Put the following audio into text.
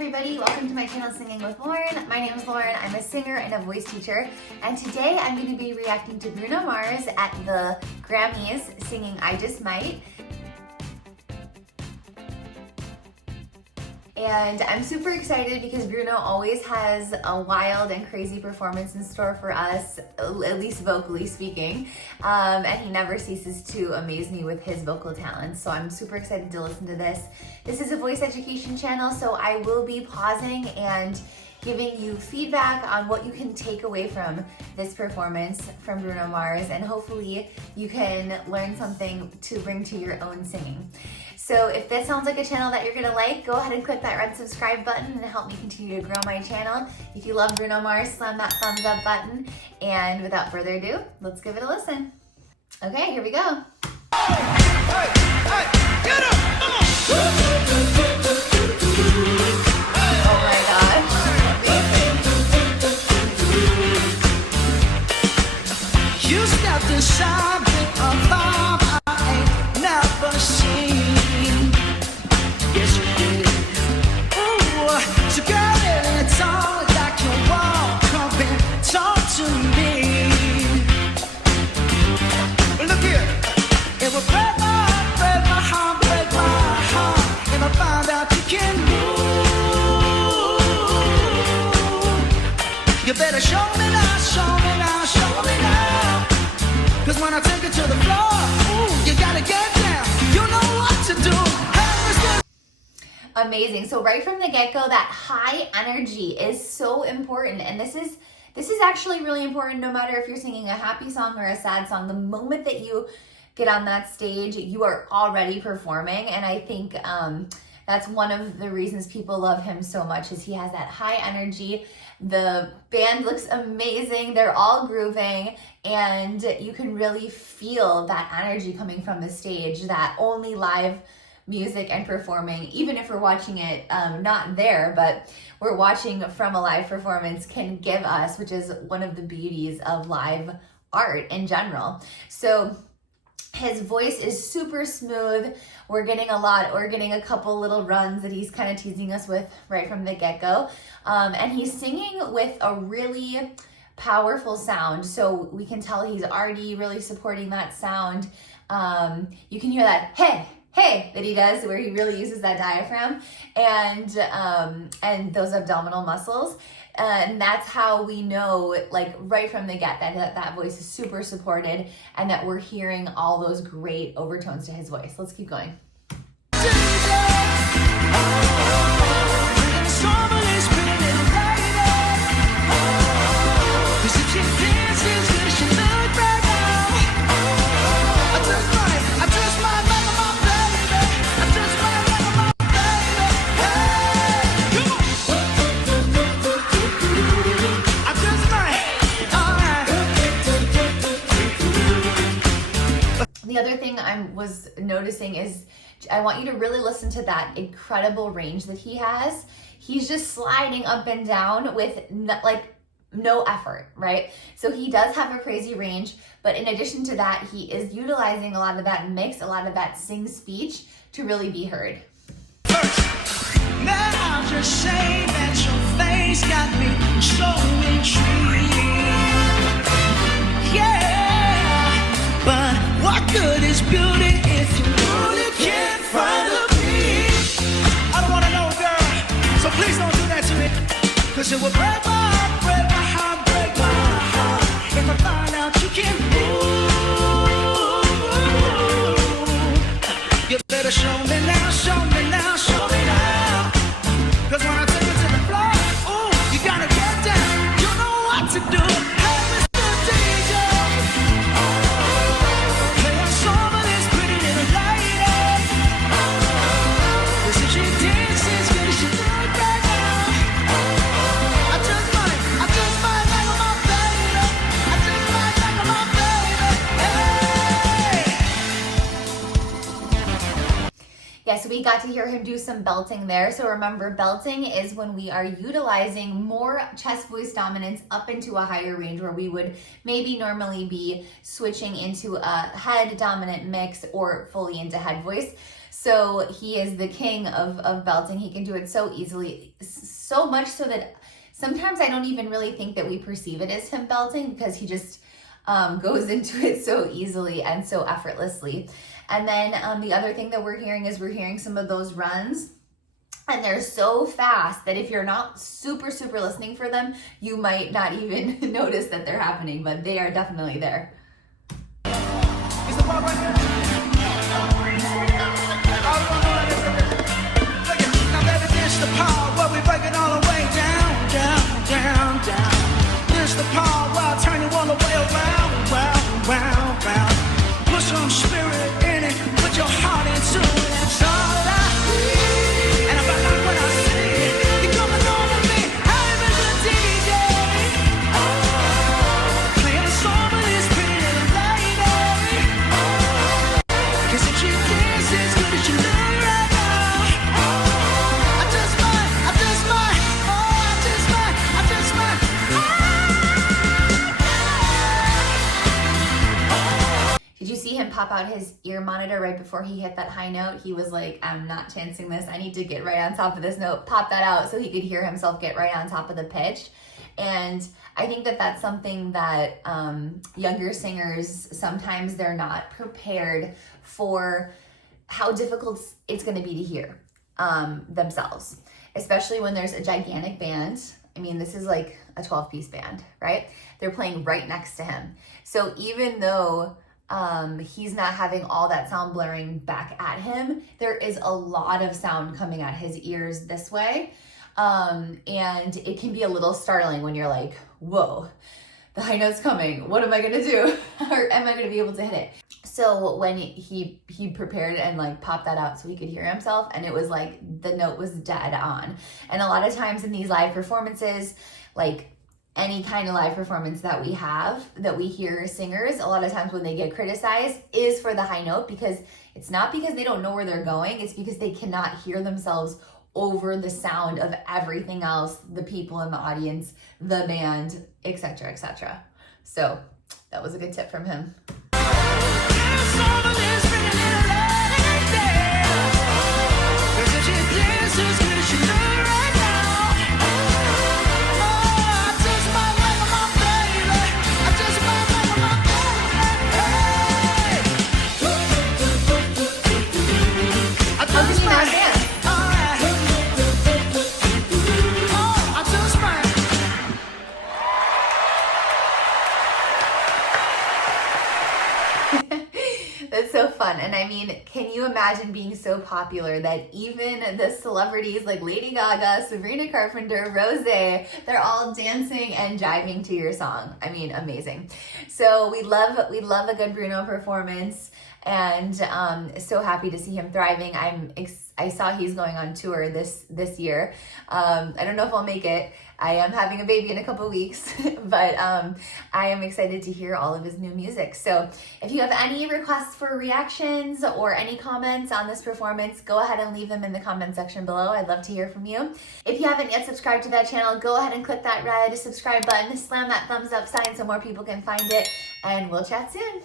everybody, welcome to my channel Singing with Lauren. My name is Lauren, I'm a singer and a voice teacher, and today I'm going to be reacting to Bruno Mars at the Grammys singing I Just Might. And I'm super excited because Bruno always has a wild and crazy performance in store for us, at least vocally speaking. And he never ceases to amaze me with his vocal talents. So I'm super excited to listen to this. This is a voice education channel, so I will be pausing and giving you feedback on what you can take away from this performance from Bruno Mars, and hopefully you can learn something to bring to your own singing. So if this sounds like a channel that you're gonna like, go ahead and click that red subscribe button and help me continue to grow my channel. If you love Bruno Mars, slam that thumbs up button. And without further ado, let's give it a listen. Okay, here we go. Hey, get up! Come on! Oh my gosh. You stepped inside with a vibe I ain't never seen. Yes, you did. Ooh, so girl, it's all like you walk up and talk to me. Look here. It will break my heart, break my heart. If I find out you can move, you better show me now, show me now, show me now. Cause when I take it to the floor, ooh, you gotta get down. You know what to do. Amazing. So right from the get-go, that high energy is so important. And this is actually really important no matter if you're singing a happy song or a sad song. The moment that you get on that stage, you are already performing. And I think that's one of the reasons people love him so much, is he has that high energy. The band looks amazing. They're all grooving, and you can really feel that energy coming from the stage that only live music and performing, even if we're watching it not there, but we're watching from a live performance, can give us, which is one of the beauties of live art in general. So his voice is super smooth. We're getting a couple little runs that he's kind of teasing us with right from the get-go. And he's singing with a really powerful sound. So we can tell he's already really supporting that sound. You can hear that hey that he does, where he really uses that diaphragm and those abdominal muscles. And that's how we know, like right from the get, that voice is super supported and that we're hearing all those great overtones to his voice. Let's keep going. The other thing I was noticing is I want you to really listen to that incredible range that he has. He's just sliding up and down with no effort, right? So he does have a crazy range, but in addition to that, he is utilizing a lot of that mix, a lot of that sing speech to really be heard. Now I'll just say that your face got me so intrigued. Yeah, but what good is beauty if you only can't find a peace? I don't wanna know, girl, so please don't do that to me. Cause it will break my heart, break my heart, break my heart. If I find out you can't move, you better show me now, show me now, show me now. Cause when I take it to the floor, ooh, you gotta get down. You know what to do. Hey, Mr. DJ, play a song of this pretty little lady. Cause if she dances good, she do it right now. I just might like my baby. I just might like my baby. Hey. Yeah, so we got to hear him do some belting there. So remember, belting is when we are utilizing more chest voice dominance up into a higher range, where we would maybe normally be switching into a head dominant mix or fully into head voice. So he is the king of belting. He can do it so easily, so much so that sometimes I don't even really think that we perceive it as him belting, because he just goes into it so easily and so effortlessly. And then the other thing that we're hearing is we're hearing some of those runs, and they're so fast that if you're not super listening for them, you might not even notice that they're happening, but they are definitely there. Is the part right here? Now baby, this the part where we break it all the way down, down, down, down. This the part where I turn it all the way around, round, round, round. Put some spirit in it, put your heart into it. That's all I need. And if I like what I see, you're coming over me. I'm a good DJ. Playing a song with this pretty little lady. 'Cause if she dances as good as you do right now, I just might, oh, I just might. Did you see him pop out his ear monitor right before he hit that high note? He was like, I'm not chancing this. I need to get right on top of this note. Pop that out so he could hear himself get right on top of the pitch. And I think that that's something that younger singers, sometimes they're not prepared for how difficult it's going to be to hear themselves, especially when there's a gigantic band. I mean, this is like a 12-piece band, right? They're playing right next to him. So even though he's not having all that sound blaring back at him, there is a lot of sound coming at his ears this way. And it can be a little startling when you're like, whoa, the high note's coming. What am I gonna do? Or am I gonna be able to hit it? So when he prepared and like popped that out so he could hear himself, and it was like the note was dead on. And a lot of times in these live performances, like any kind of live performance that we have, that we hear singers, a lot of times when they get criticized is for the high note, because it's not because they don't know where they're going, it's because they cannot hear themselves over the sound of everything else, the people in the audience, the band, etc., etc. So that was a good tip from him. That's so fun. And I mean, can you imagine being so popular that even the celebrities like Lady Gaga, Sabrina Carpenter, Rose, they're all dancing and jiving to your song? I mean, amazing. So we love a good Bruno performance, and so happy to see him thriving. I saw he's going on tour this year. I don't know if I'll make it. I am having a baby in a couple weeks, but I am excited to hear all of his new music. So if you have any requests for reactions or any comments on this performance, go ahead and leave them in the comment section below. I'd love to hear from you. If you haven't yet subscribed to that channel, go ahead and click that red subscribe button, slam that thumbs up sign so more people can find it, and we'll chat soon.